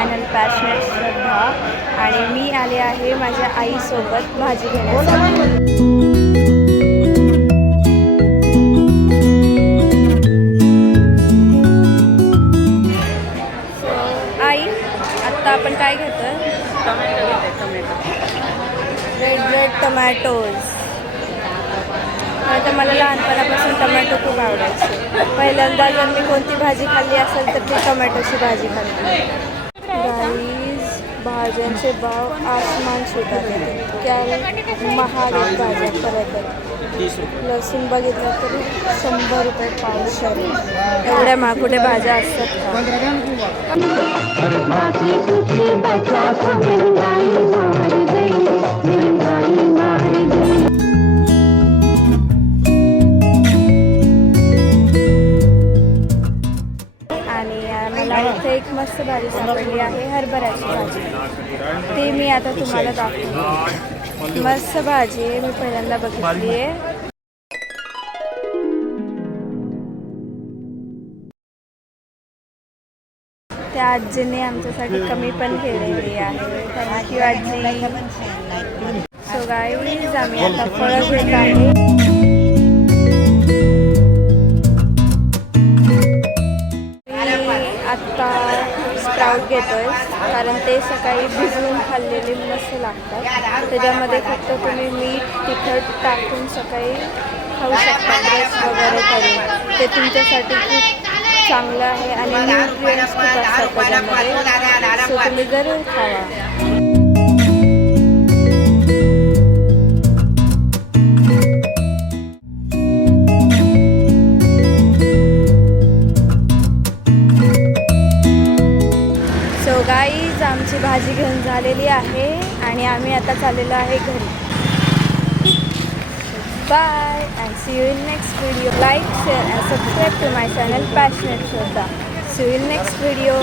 Channel passionate श्रद्धा आणि मी आले आहे माझ्या आईसोबत भाजी घेण्यासाठी. आई आत्ता आपण काय घेतोय? टोमॅटो घेते. Tomato red tomatoes. तर मला लहानपणापासून टोमॅटो खूप आवडायचे. पहिल्यांदा जर मी कोणती भाजी खाल्ली असेल तर ती टोमॅटोची भाजी खाल्ली. गाईज भाज्यांचे भाव आसमान सुटले. इतक्या महाग भाज्या परत. 30 रुपये. लसूण बघितलं तर 100 रुपये पावशेर. एवढ्या महागुड्या भाज्या असतात इथे एक मस्त भाजी सापडली आहे, हरभऱ्याची भाजी. ती मी आता तुम्हाला दाखवते. मस्त भाजी आहे, मी पहिल्यांदा बघितली आहे. त्या आजीने आमच्यासाठी कमी पण केलेली आहे. थँक्यू आजी. सो गाईज आम्ही आता फळं घेत आहे. आत्ता स्प्राउट घेतोय कारण ते सकाळी भिजवून खाल्लेले मस्त लागतात. त्याच्यामध्ये फक्त तुम्ही मीठ तिखट टाकून सकाळी खाऊ शकता, ब्रश वगैरे करून. ते तुमच्यासाठी खूप चांगलं आहे आणि न्यूट्रिएंट्स खूप असतात त्याच्यामध्ये. सो तुम्ही जरूर खावा. गाईज आमची भाजी घेऊन झालेली आहे आणि आम्ही आता चाललेलो आहे घरी. Bye and see you in next video. Like share and subscribe to my channel passionate Shraddha. See you in next video.